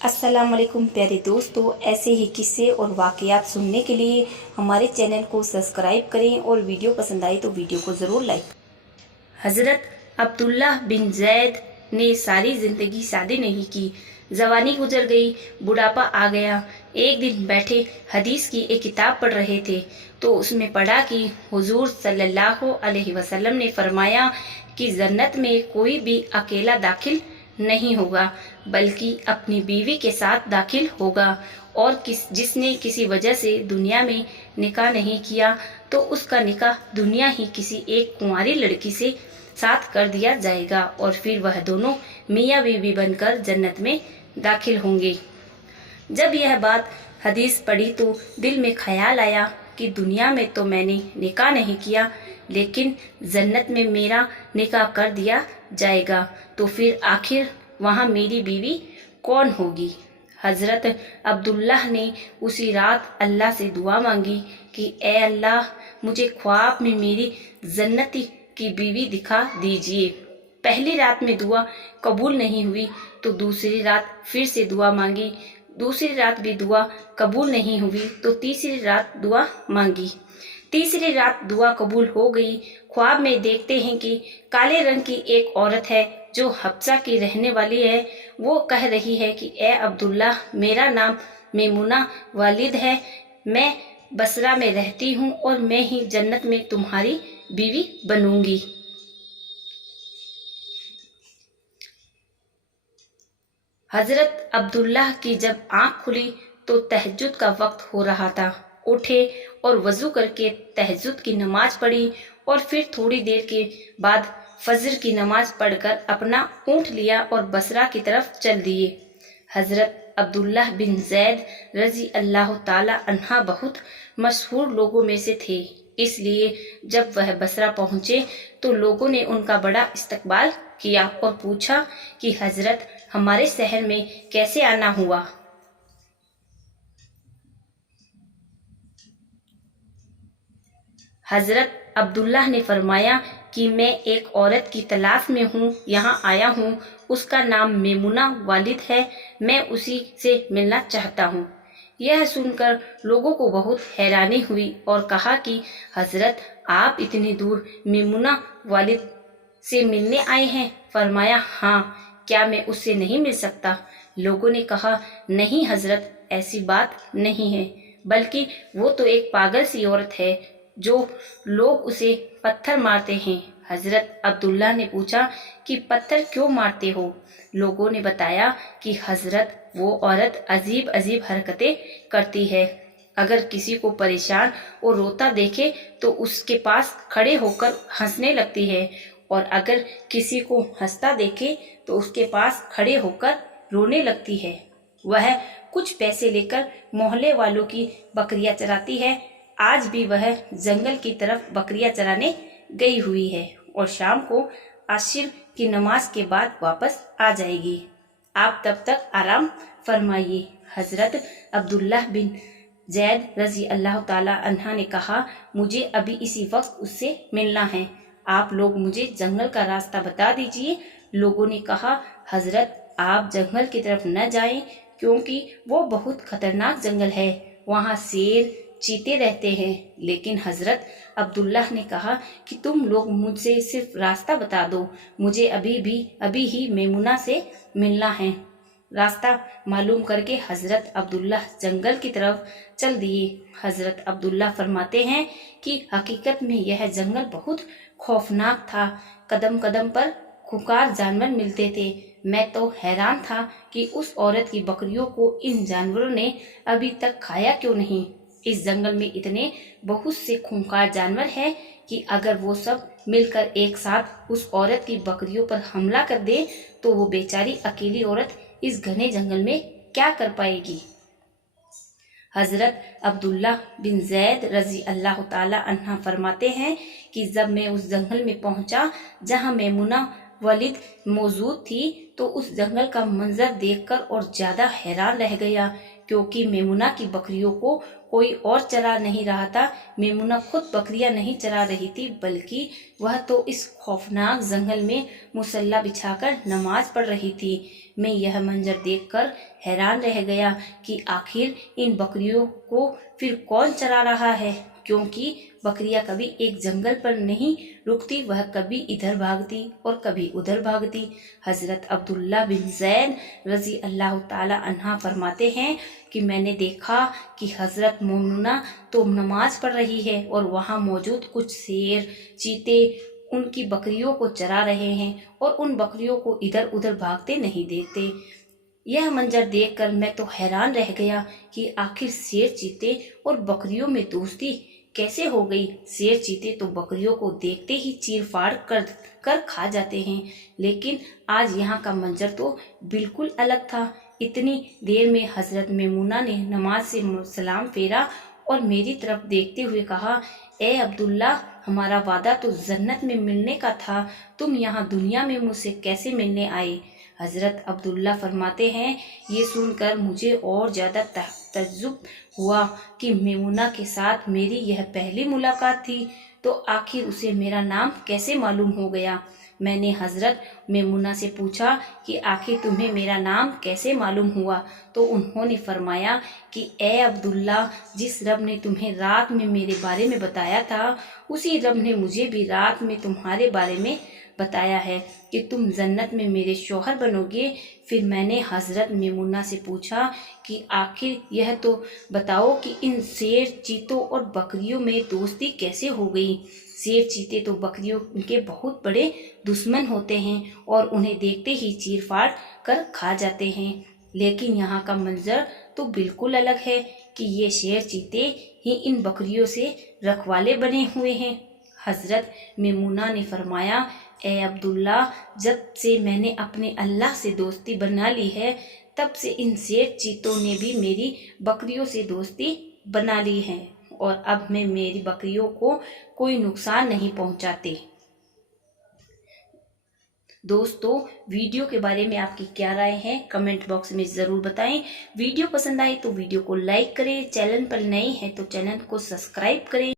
अस्सलाम वालेकुम प्यारे दोस्तों, ऐसे ही किस्से और वाक़यात सुनने के लिए हमारे चैनल को सब्सक्राइब करें और वीडियो पसंद आए तो वीडियो को ज़रूर लाइक। हज़रत अब्दुल्लाह बिन जैद ने सारी ज़िंदगी शादी नहीं की। जवानी गुजर गई, बुढ़ापा आ गया। एक दिन बैठे हदीस की एक किताब पढ़ रहे थे तो उसमें पढ़ा कि हुजूर सल्लल्लाहु अलैहि वसल्लम ने फरमाया कि जन्नत में कोई भी अकेला दाखिल नहीं होगा बल्कि अपनी बीवी के साथ दाखिल होगा, और जिसने किसी वजह से दुनिया में निकाह नहीं किया तो उसका निकाह दुनिया ही किसी एक कुंवारी लड़की से साथ कर दिया जाएगा और फिर वह दोनों मियाँ बीवी बनकर जन्नत में दाखिल होंगे। जब यह बात हदीस पढ़ी तो दिल में ख्याल आया कि दुनिया में तो मैंने निकाह नहीं किया, लेकिन जन्नत में मेरा निकाह कर दिया जाएगा तो फिर आखिर वहाँ मेरी बीवी कौन होगी। हज़रत अब्दुल्लाह ने उसी रात अल्लाह से दुआ मांगी कि ए अल्लाह, मुझे ख्वाब में मेरी जन्नती की बीवी दिखा दीजिए। पहली रात में दुआ कबूल नहीं हुई तो दूसरी रात फिर से दुआ मांगी। दूसरी रात भी दुआ कबूल नहीं हुई तो तीसरी रात दुआ मांगी। तीसरी रात दुआ कबूल हो गई। ख्वाब में देखते हैं कि काले रंग की एक औरत है जो हब्सा की रहने वाली है। वो कह रही है कि ए अब्दुल्लाह, मेरा नाम मेमुना वालिद है, मैं बसरा में रहती हूँ और मैं ही जन्नत में तुम्हारी बीवी बनूंगी। हजरत अब्दुल्लाह की जब आंख खुली तो तहज्जुद का वक्त हो रहा था। उठे और वजू करके तहज्जुद की नमाज पढ़ी और फिर थोड़ी देर के बाद फजर की नमाज पढ़कर अपना ऊँट लिया और बसरा की तरफ चल दिए। हजरत अब्दुल्लाह बिन जैद रजी अल्लाह ताला अन्हा बहुत मशहूर लोगों में से थे, इसलिए जब वह बसरा पहुँचे तो लोगों ने उनका बड़ा इस्तकबाल किया और पूछा कि हजरत, हमारे शहर में कैसे आना हुआ। हजरत अब्दुल्लाह ने फरमाया कि मैं एक औरत की तलाश में हूँ, यहाँ आया हूँ। उसका नाम मेमुना वालिद है, मैं उसी से मिलना चाहता हूँ। यह सुनकर लोगों को बहुत हैरानी हुई और कहा कि हजरत, आप इतनी दूर मेमुना वालिद से मिलने आए हैं? फरमाया, हाँ, क्या मैं उससे नहीं मिल सकता? लोगों ने कहा, नहीं हजरत, ऐसी बात नहीं है, बल्कि वो तो एक पागल सी औरत है जो लोग उसे पत्थर मारते हैं। हजरत अब्दुल्लाह ने पूछा कि पत्थर क्यों मारते हो? लोगों ने बताया कि हजरत, वो औरत अजीब अजीब हरकतें करती है। अगर किसी को परेशान और रोता देखे तो उसके पास खड़े होकर हंसने लगती है, और अगर किसी को हंसता देखे तो उसके पास खड़े होकर रोने लगती है। वह कुछ पैसे लेकर मोहल्ले वालों की बकरियां चराती है। आज भी वह जंगल की तरफ बकरियां चराने गई हुई है और शाम को आशिर की नमाज के बाद वापस आ जाएगी। आप तब तक आराम फरमाइए। हजरत अब्दुल्लाह बिन जैद रजी अल्लाह ताला अन्हा ने कहा, मुझे अभी इसी वक्त उससे मिलना है, आप लोग मुझे जंगल का रास्ता बता दीजिए। लोगों ने कहा, हजरत, आप जंगल की तरफ न जाएं, क्योंकि वो बहुत खतरनाक जंगल है, वहाँ शेर चीते रहते हैं। लेकिन हजरत अब्दुल्लाह ने कहा कि तुम लोग मुझसे सिर्फ रास्ता बता दो, मुझे अभी ही मेमुना से मिलना है। रास्ता मालूम करके हजरत अब्दुल्लाह जंगल की तरफ चल दिए। हजरत अब्दुल्लाह फरमाते हैं कि हकीकत में यह जंगल बहुत खौफनाक था। कदम कदम पर खूंखार जानवर मिलते थे। मैं तो हैरान था कि उस औरत की बकरियों को इन जानवरों ने अभी तक खाया क्यों नहीं। इस जंगल में इतने बहुत से खूंखार जानवर हैं कि अगर वो सब मिलकर एक साथ उस औरत की बकरियों पर हमला कर दे तो वो बेचारी अकेली औरत इस घने जंगल में क्या कर पाएगी। हजरत अब्दुल्लाह बिन जैद रजी अल्लाह ताला अन्हा फरमाते हैं कि जब मैं उस जंगल में पहुंचा जहां मेमुना वालिद मौजूद थी तो उस जंगल का मंजर देखकर और ज्यादा हैरान रह गया, क्योंकि मेमुना की बकरियों को कोई और चरा नहीं रहा था। मेमुना खुद बकरियां नहीं चरा रही थी, बल्कि वह तो इस खौफनाक जंगल में मुसल्ला बिछाकर नमाज पढ़ रही थी। मैं यह मंजर देखकर हैरान रह गया कि आखिर इन बकरियों को फिर कौन चरा रहा है, क्योंकि बकरियां कभी एक जंगल पर नहीं रुकती, वह कभी इधर भागती और कभी उधर भागती। हजरत अब्दुल्ला बिन ज़ैद रजी अल्लाह ताला अन्हा फरमाते हैं कि मैंने देखा कि हजरत मैमुना तो नमाज पढ़ रही है और वहाँ मौजूद कुछ शेर, चीते उनकी बकरियों को चरा रहे हैं और उन बकरियों को इधर उधर भागते नहीं देखते। यह मंजर देखकर मैं तो हैरान रह गया कि आखिर शेर, चीते और बकरियों में दोस्ती कैसे हो गई। शेर, चीते तो बकरियों को देखते ही चीर फाड़ कर खा जाते हैं, लेकिन आज यहाँ का मंजर तो बिल्कुल अलग था। इतनी देर में हजरत मैमुना ने नमाज से सलाम फेरा और मेरी तरफ देखते हुए कहा, ए अब्दुल्ला, हमारा वादा तो जन्नत में मिलने का था, तुम यहाँ दुनिया में मुझसे कैसे मिलने आए। हजरत अब्दुल्ला फरमाते हैं, ये सुनकर मुझे और ज़्यादा तज्जुब हुआ कि मैमुना के साथ मेरी यह पहली मुलाकात थी, तो आखिर उसे मेरा नाम कैसे मालूम हो गया। मैंने हजरत मैमुना से पूछा कि आखिर तुम्हें मेरा नाम कैसे मालूम हुआ, तो उन्होंने फरमाया कि ए अब्दुल्ला, जिस रब ने तुम्हें रात में मेरे बारे में बताया था, उसी रब ने मुझे भी रात में तुम्हारे बारे में बताया है कि तुम जन्नत में मेरे शौहर बनोगे। फिर मैंने हजरत मैमुना से पूछा कि आखिर यह तो बताओ कि इन शेर, चीतों और बकरियों में दोस्ती कैसे हो गई। शेर, चीते तो बकरियों के बहुत बड़े दुश्मन होते हैं और उन्हें देखते ही चीर फाड़ कर खा जाते हैं, लेकिन यहाँ का मंजर तो बिल्कुल अलग है कि ये शेर, चीते ही इन बकरियों से रखवाले बने हुए हैं। हजरत मैमुना ने फरमाया, ए अब्दुल्ला, जब से मैंने अपने अल्लाह से दोस्ती बना ली है, तब से इन शेर, चीतों ने भी मेरी बकरियों से दोस्ती बना ली है और अब मैं मेरी बकरियों को कोई नुकसान नहीं पहुंचाते। दोस्तों, वीडियो के बारे में आपकी क्या राय है, कमेंट बॉक्स में ज़रूर बताएं। वीडियो पसंद आए तो वीडियो को लाइक करें, चैनल पर नए हैं तो चैनल को सब्सक्राइब करें।